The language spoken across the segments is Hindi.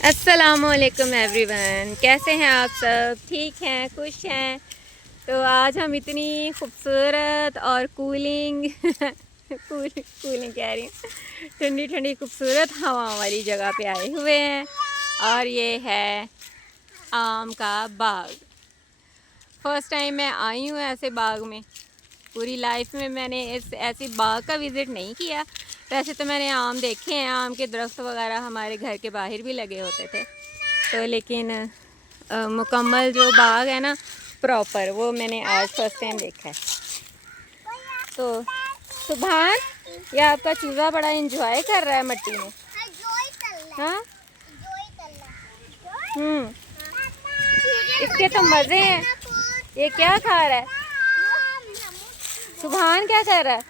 अस्सलामुअलैकुम एवरीवन, कैसे हैं आप सब? ठीक हैं, खुश हैं? तो आज हम इतनी खूबसूरत और कूलिंग कूलिंग कह रही हूँ, ठंडी ठंडी खूबसूरत हवाओं वाली जगह पे आए हुए हैं। और ये है आम का बाग। फर्स्ट टाइम मैं आई हूँ ऐसे बाग में। पूरी लाइफ में मैंने इस ऐसी बाग का विज़िट नहीं किया। वैसे तो मैंने आम देखे हैं, आम के दरख्त वगैरह हमारे घर के बाहर भी लगे होते थे, तो लेकिन मुकम्मल जो बाग है ना, प्रॉपर, वो मैंने आज फर्स्ट टाइम देखा है। तो सुभान, ये आपका चूज़ा बड़ा एंजॉय कर रहा है मिट्टी में। हाँ, इसके तो मज़े हैं। ये क्या खा रहा है? सुभान क्या कर रहा है?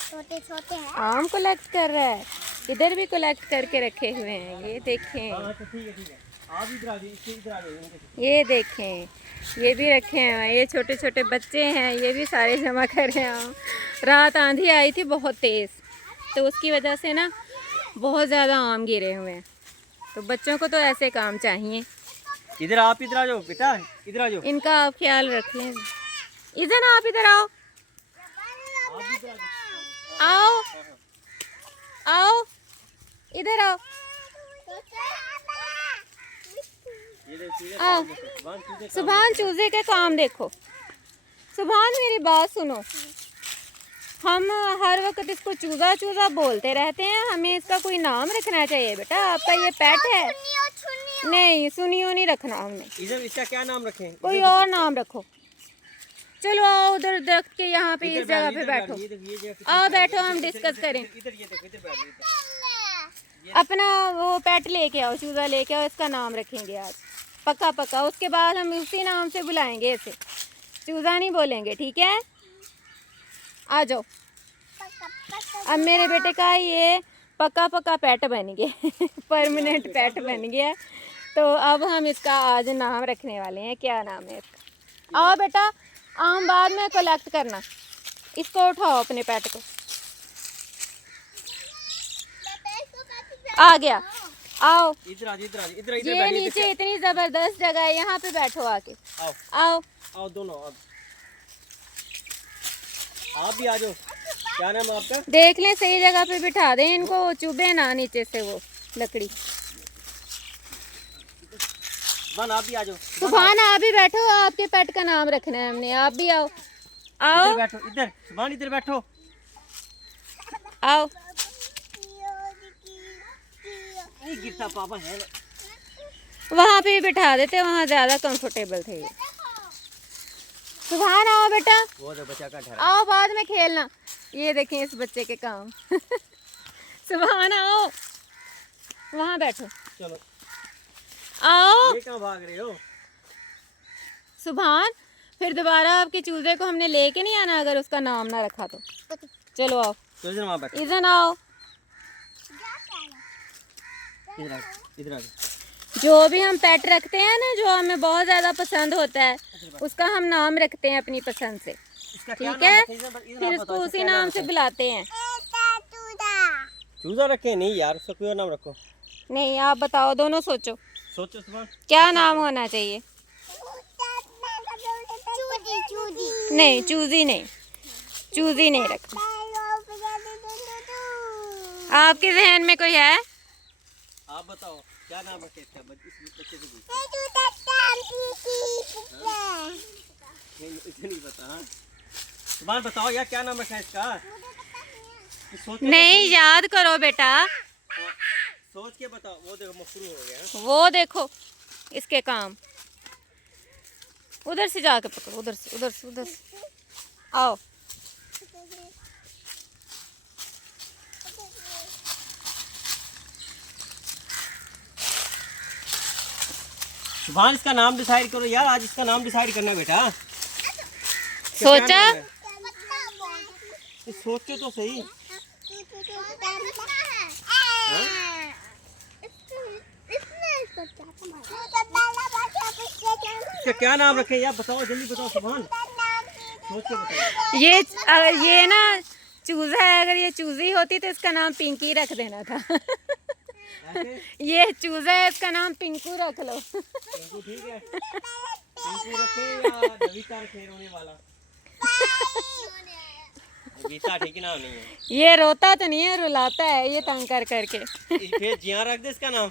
छोटे छोटे हैं। आम कलेक्ट कर रहा है। इधर भी कलेक्ट करके रखे हुए हैं, ये देखें। आप इधर आ जाइए, ये देखें, ये भी रखे हैं। ये छोटे छोटे बच्चे हैं, ये भी सारे जमा कर रहे हैं आम। रात आंधी आई थी बहुत तेज़, तो उसकी वजह से ना बहुत ज़्यादा आम गिरे हुए हैं। तो बच्चों को तो ऐसे काम चाहिए। इधर आप इधर आ जाओ बेटा, इधर आ जाओ। इनका आप ख्याल रख लें। इधर आप इधर आओ, आओ आओ, इधर आओ, आओ। सुभान, चूजे के काम देखो। सुभान, मेरी बात सुनो। हम हर वक्त इसको चूजा चूजा बोलते रहते हैं, हमें इसका कोई नाम रखना चाहिए बेटा। आपका ये पेट है। नहीं, सुनियो नहीं रखना हमने। इधर इसका क्या नाम रखें? कोई और नाम रखो। चलो आओ उधर दरख्त के यहाँ पे, इस जगह पे बैठो। आओ बैठो, हम डिस्कस करें। इधर ये देखो, इधर बैठ जाइए। अपना वो पेट लेके आओ, चूजा लेके आओ, इसका नाम रखेंगे आज पक्का पक्का। उसके बाद हम उसी नाम से बुलाएंगे इसे, चूजा नहीं बोलेंगे, ठीक है? आ जाओ। अब मेरे बेटे का ये पक्का पक्का पेट बन गया परमानेंट पेट बन गया। तो अब हम इसका आज नाम रखने वाले हैं। क्या नाम है इसका? आओ बेटा, आम बाद में कलेक्ट करना। इसको उठाओ, अपने पेट को। आ गया, आओ। इधर आ जाइए, इधर आ जाइए, इधर इधर ये बैठिए। नीचे इतनी जबरदस्त जगह है, यहाँ पे बैठो आके। आओ आओ आओ दोनों, आप भी आ जाओ। क्या नाम है आपका? देख लें, सही जगह पे बिठा दें इनको, चुभे ना नीचे से वो लकड़ी। वन, आप भी आ जाओ। सुभान, आप भी बैठो, आपके पेट का नाम रखना है हमने। आप भी आओ, आओ इधर बैठो, इधर सुभान, इधर बैठो। आओ। नहीं गिरता पापा है। वहाँ पे भी बिठा देते, वहाँ ज़्यादा कंफर्टेबल थे ये। सुभान, आओ बेटा, वो तो बच्चा का ठहरा। आओ, बाद में खेलना। ये देखें इस बच्चे के काम सुभान, आओ, वहाँ बैठो। चलो, आओ ये कहाँ भाग रहे हो? सुभान, फिर दोबारा आपके चूजे को हमने लेके नहीं आना अगर उसका नाम ना रखा तो। चलो आओ, तो इधर वहाँ बैठो। इधर आओ। इधर आ जाओ, इधर आ जाओ। जो भी हम पेट रखते हैं ना, जो हमें बहुत ज़्यादा पसंद होता है, उसका हम नाम रखते हैं अपनी पसंद से, इसका क्या ठीक नाम है? रखें? इधर फिर आप इसको बताओ, उसी क्या नाम से रखें? बुलाते हैं। चूजा रखे? नहीं यार, उसका कोई और नाम रखो। नहीं, आप बताओ, दोनों सोचो सोचो सुभान। क्या नाम होना चाहिए। नहीं, चूजी नहीं, चूजी नहीं रखना। आपके जहन में कोई है? आप बताओ क्या नाम रखे इसका? इस बच्चे से पूछो। इसे नहीं पता। हाँ सुभान, बताओ यार, क्या नाम रखा है इसका? सोच के नहीं, याद करो बेटा। हाँ, सोच के बताओ। वो देखो मफरू हो गया। वो देखो इसके काम। उधर से जाके पकड़ो, उधर से, उधर से, उधर से। आओ, सुभान, इसका नाम डिसाइड करो यार, आज इसका नाम डिसाइड करना बेटा। सोचा? सोचो तो सही। इसका क्या नाम रखे यार, बताओ जल्दी बताओ सुभान, सोच के बताओ। ये ना चूजा है, अगर ये चूजी होती तो इसका नाम पिंकी रख देना था ऐसे ये चूजा है, इसका नाम पिंकू रख लो। पिंकू ठीक है, पिंकू रखे या नवीता रखे रोने वाला? नवीता ठीक नाम नहीं है। ये रोता तो नहीं है, रुलाता है ये तंग कर करके। फिर जियान रख दे इसका नाम,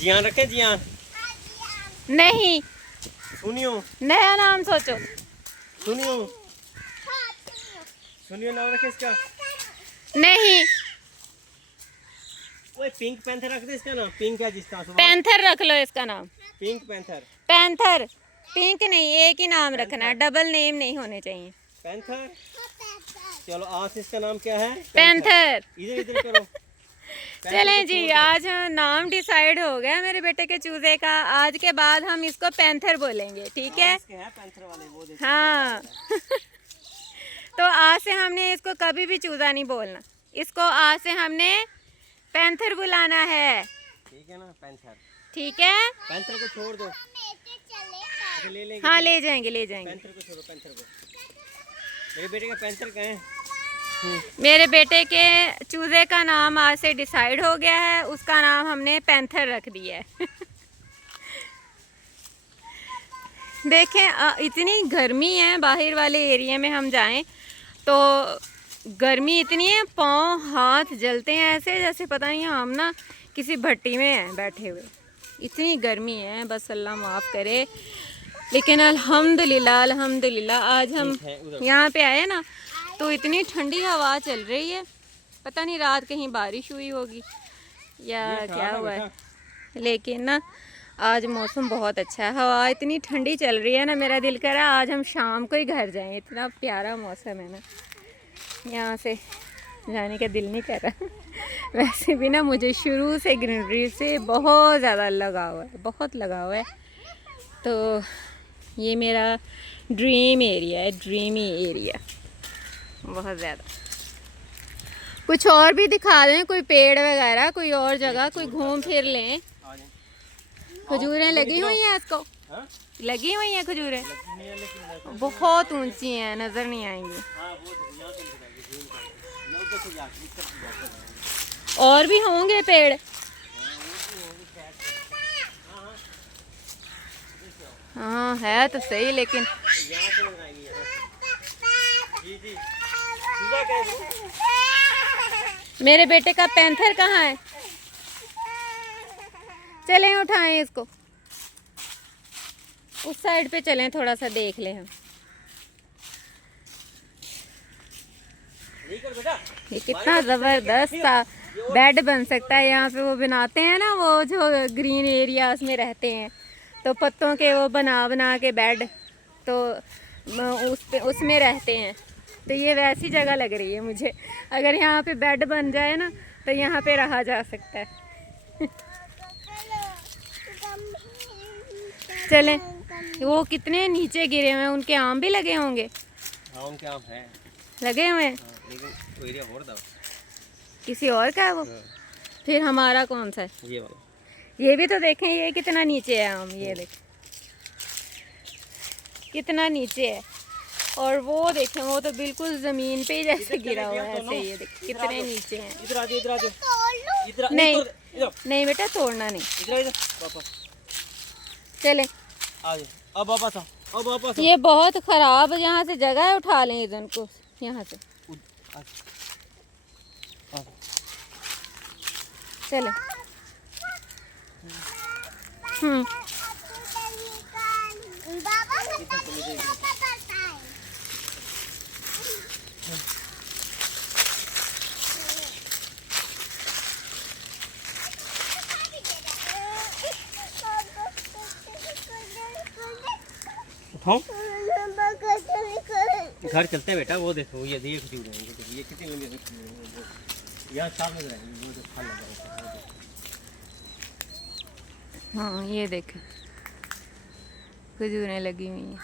जियान रखे, जियान। नहीं, सुनियो, नया नाम सोचो। सुनियो, सुनियो नाम रखे इसका। नहीं, ओए पिंक पैंथर रख दे इसका नाम, पिंक है जिसका सुबह। पैंथर रख लो इसका नाम। पिंक पैंथर, पैंथर, पिंक नहीं, एक ही नाम रखना है, डबल नेम नहीं होने चाहिए। पैंथर। चलो आज से इसका नाम क्या है? पैंथर। इधर इधर करो। चलें जी, आज नाम डिसाइड हो गया मेरे बेटे के चूजे का। आज के बाद हम इसको पैंथर बोलेंगे, ठीक है? इसके हैं पैंथर वाले, वो देखो। हाँ। तो आज से हमने इसको कभी भी चूजा नहीं बोलना, इसको आज से हमने पैंथर बुलाना है, ठीक है ना? पैंथर, ठीक है? पैंथर को छोड़ दो। अच्छा, ले लेंगे। हाँ, ले जाएंगे, ले जाएंगे। पैंथर को छोड़ो, पैंथर को। मेरे बेटे का पैंथर कहाँ है? मेरे बेटे के चूजे का नाम आज से डिसाइड हो गया है, उसका नाम हमने पैंथर रख दिया है। देखें इतनी गर्मी है, बाहर वाले एरिया में हम जाएं तो गर्मी इतनी है, पाँव हाथ जलते हैं ऐसे जैसे पता नहीं हम ना किसी भट्टी में हैं बैठे हुए। इतनी गर्मी है, बस अल्लाह माफ़ करे। लेकिन अल्हम्दुलिल्लाह, अल्हम्दुलिल्लाह आज हम यहाँ पे आए ना तो इतनी ठंडी हवा चल रही है। पता नहीं रात कहीं बारिश हुई होगी या क्या हुआ है, लेकिन ना आज मौसम बहुत अच्छा है, हवा इतनी ठंडी चल रही है ना, मेरा दिल कर रहा है आज हम शाम को ही घर जाएं। इतना प्यारा मौसम है ना, यहाँ से जाने का दिल नहीं कर रहा। वैसे भी ना मुझे शुरू से ग्रीनरी से बहुत ज़्यादा लगाव है, बहुत लगाव है। तो ये मेरा ड्रीम एरिया है, ड्रीमी एरिया बहुत ज़्यादा। कुछ और भी दिखा दें, कोई पेड़ वगैरह, कोई और जगह, कोई घूम फिर लें। खजूरें लगी हुई हैं इसको, लगी हुई हैं खजूरें, बहुत ऊंची हैं, नज़र नहीं आएंगी। और भी होंगे पेड़। हाँ है तो सही, लेकिन मेरे बेटे का पैंथर कहाँ है? चलें उठाएं इसको, उस साइड पे चलें, थोड़ा सा देख लें हम। ये कितना ज़बरदस्त सा बेड बन सकता है। यहाँ पे वो बनाते हैं ना, वो जो ग्रीन एरियाज में रहते हैं तो पत्तों के वो बना बना के बेड, तो उसमें रहते हैं। तो ये वैसी जगह लग रही है मुझे, अगर यहाँ पे बेड बन जाए ना तो यहाँ पे रहा जा सकता है। चलें, वो कितने नीचे गिरे हुए हैं, उनके आम भी लगे होंगे। हाँ उनके आम है, लगे हुए हैं। लेकिन वो एरिया और दो किसी और का है वो। फिर हमारा कौन सा है? ये वाला। ये भी तो देखें, ये कितना नीचे है आम, ये देखें कितना नीचे है। और वो देखें, वो तो बिल्कुल ज़मीन पे ही जैसे गिरा हुआ है, ऐसे ये देखें कितने नीचे हैं। इधर आ जाओ, इधर आ जाओ, इधर नहीं नहीं बेटा, तोड़ना नहीं। इधर इधर वापस चलें, आ जाओ, अब वापस आओ, अब वापस आओ। ये बहुत ख़राब यहाँ से जगह है, उठा लें इधर को यहाँ से। चलें। उठाओ, घर चलते हैं बेटा। वो देखो ये खजूर है, ये कितनी लंबी खजूर है, यहाँ सामने रहेगी, वो जो फल लगा है। हाँ ये देखें खजूरें लगी हुई हैं,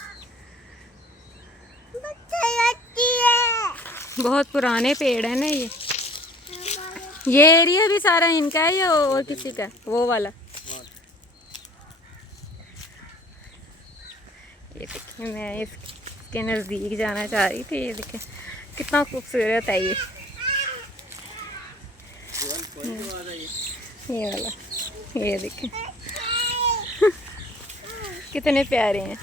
बहुत पुराने पेड़ है ना ये एरिया भी सारा इनका है या और किसी का? वो वाला ये देखिए, मैं इसके नज़दीक जाना चाह रही थी। ये देखिए कितना खूबसूरत है ये। ये वाला, ये देखें कितने प्यारे हैं।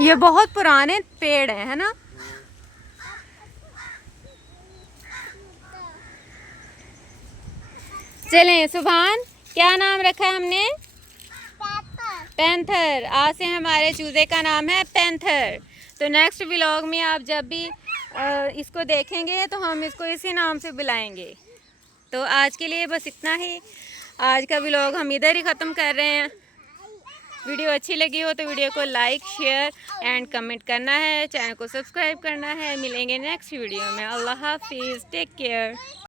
ये बहुत पुराने पेड़ हैं, है ना? चलें सुभान, क्या नाम रखा है हमने? पैंथर। आज से हमारे चूजे का नाम है पैंथर। तो नेक्स्ट व्लॉग में आप जब भी इसको देखेंगे तो हम इसको इसी नाम से बुलाएंगे। तो आज के लिए बस इतना ही। आज का व्लॉग हम इधर ही ख़त्म कर रहे हैं। वीडियो अच्छी लगी हो तो वीडियो को लाइक, शेयर एंड कमेंट करना है। चैनल को सब्सक्राइब करना है। मिलेंगे नेक्स्ट वीडियो में। अल्लाह हाफिज़, टेक केयर।